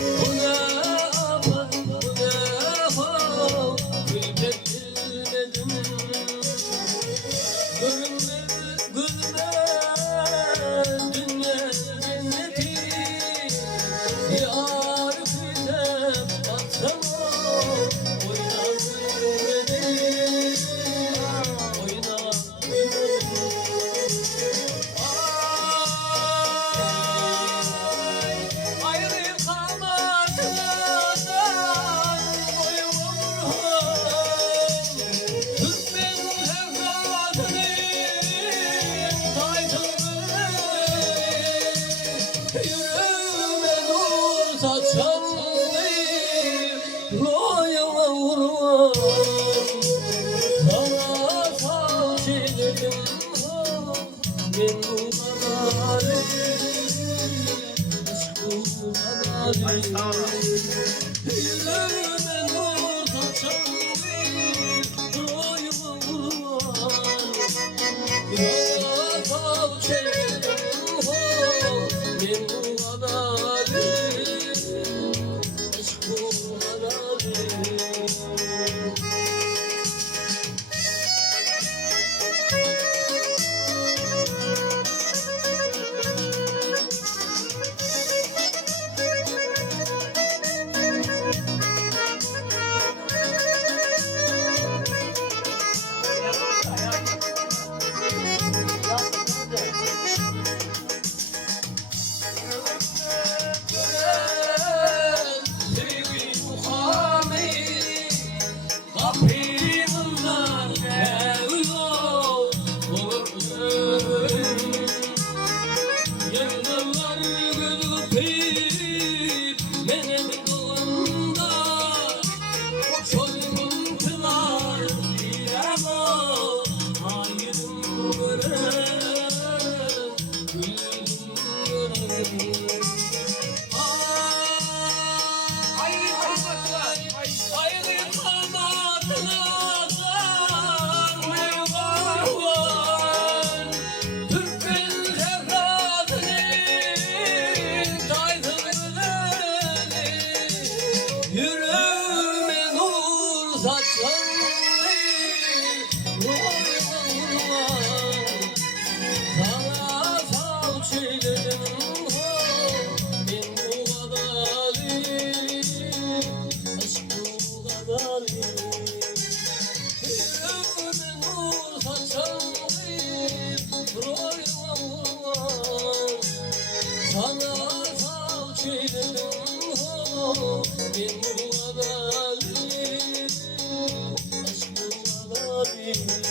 Bu ne aman, bu ne hal, gülmek bilmedim. Gülme, gülme, dünya cenneti. Yar filem atsana, oynar beni, oynar beni. Ayrı kalmadığından boyumu vurur. Hüsnün evladının taydını, yüreğime nur saçan boyuma vurur. Sana savcıydım, ben bu kadar yüreğime nur saçan boyuma vurur. Sana savcıydım, ben bu kadar aşk bu kadar. Yüreğime nur saçan boyuma vurur. Sana savcıydım, ben bu kadar aşk bu kadar. Yüreğime nur saçan boyuma vurur. Sana savcıydım, ben bu kadar aşk bu kadar.